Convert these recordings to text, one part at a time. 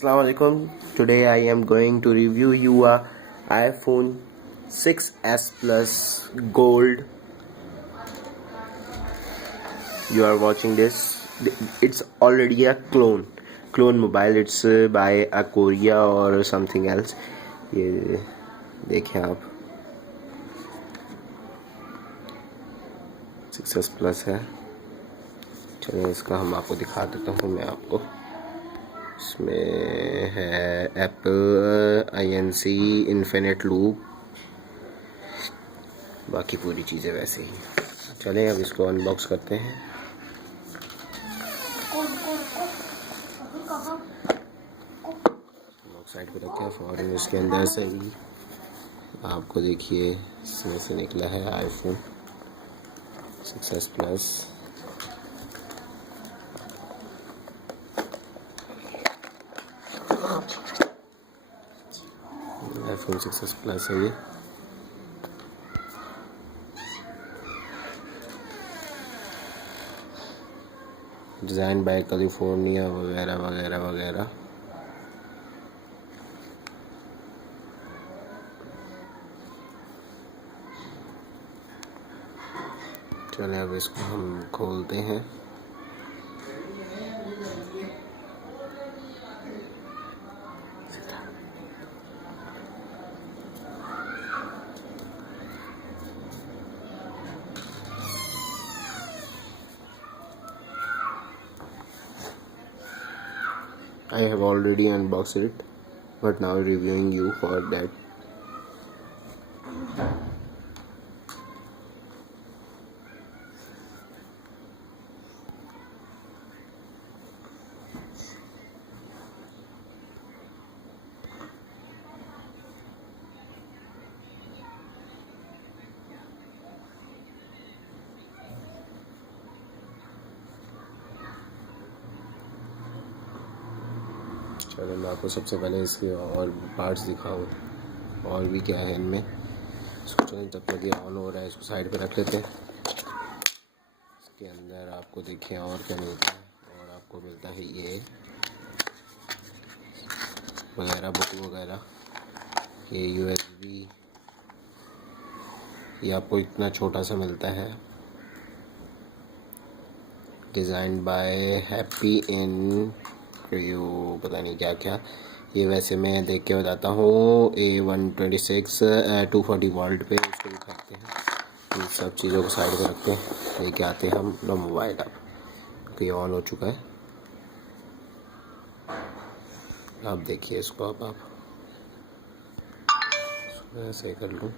Assalamualaikum. Today I am going to review you a iPhone 6s Plus Gold. You are watching this. It's already a clone mobile. It's by a Korea or something else. ये देखें आप 6s Plus है. चलिए इसका हम आपको दिखा देता हूँ मैं आपको. इसमें है एप्पल INC इन्फिनिट लूप, बाकी पूरी चीज़ें वैसे ही. चलें अब इसको अनबॉक्स करते हैं. बॉक्स साइड पे रखे हैं. और इसके अंदर से भी आपको देखिए इसमें से निकला है iPhone 6s plus. IPhone 6s plus है ये. डिज़ाइन बाय कैलिफोर्निया वगैरह वगैरह वगैरह. चलिए अब इसको हम खोलते हैं. I have already unboxed it, but now reviewing you for that. चलो मैं आपको सबसे पहले इसके और पार्ट्स दिखाऊँ और भी क्या है इनमें. सोचो जब तक ये ऑन हो रहा है इसको साइड पे रख लेते हैं. इसके अंदर आपको देखिए और क्या मिलता है. और आपको मिलता है ये वगैरह बुक वगैरह. ये USB ये आपको इतना छोटा सा मिलता है. डिज़ाइन बाय हैप्पी इन यो पता नहीं क्या क्या. ये वैसे मैं देख के बताता हूँ. A126 240 वोल्ट पे इसको दिखाते हैं. इन सब चीज़ों को साइड में रखते हैं. लेके आते हैं हम अपना मोबाइल. अब ये ऑन हो चुका है. आप देखिए इसको. अब आप ऐसे कर लूँ.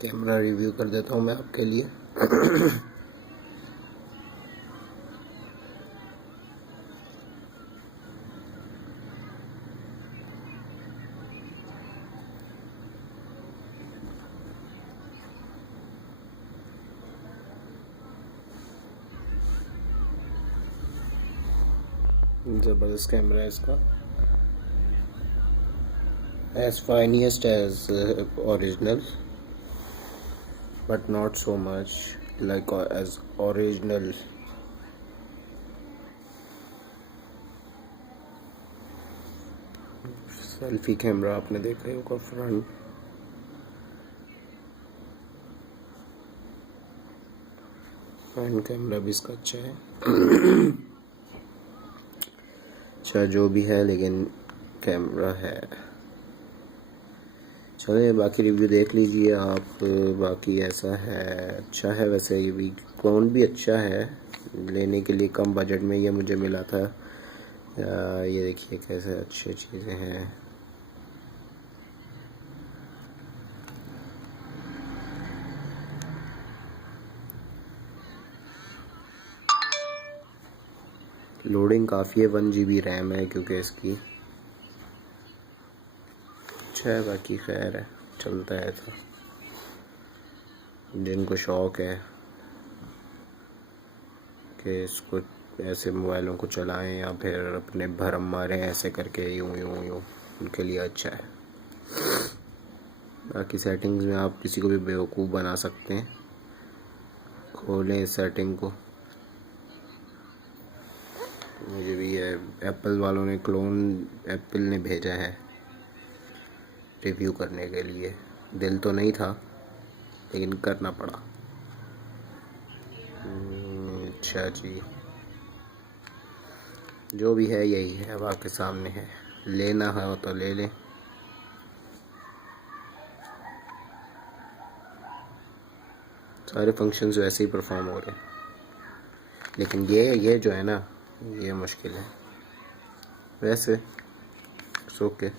कैमरा रिव्यू कर देता हूँ मैं आपके लिए. ज़बरदस्त कैमरा है इसका. as finest as original, but not so much like as original. Selfie camera आपने देखा ही होगा. फ्रंट कैमरा भी इसका अच्छा है. अच्छा जो भी है लेकिन कैमरा है. चलिए बाकी रिव्यू देख लीजिए आप. बाकी ऐसा है, अच्छा है. वैसे ये भी क्लोन भी अच्छा है. लेने के लिए कम बजट में ये मुझे मिला था. ये देखिए कैसे अच्छी चीज़ें हैं. लोडिंग काफ़ी है, 1 GB रैम है क्योंकि इसकी। अच्छा है, बाकी खैर है, चलता है। तो जिनको शौक़ है कि इसको ऐसे मोबाइलों को चलाएं या फिर अपने भरम मारें ऐसे करके यूँ यूँ यूँ, उनके लिए अच्छा है। बाकी सेटिंग्स में आप किसी को भी बेवकूफ़ बना सकते हैं। खोलें इस सेटिंग को। मुझे भी ये एप्पल वालों ने क्लोन, एप्पल ने भेजा है रिव्यू करने के लिए। दिल तो नहीं था लेकिन करना पड़ा। अच्छा जी, जो भी है यही है, अब आपके सामने है। लेना है तो ले लें। सारे फंक्शंस वैसे ही परफॉर्म हो रहे हैं, लेकिन ये जो है ना, ये मुश्किल है। वैसे ओके।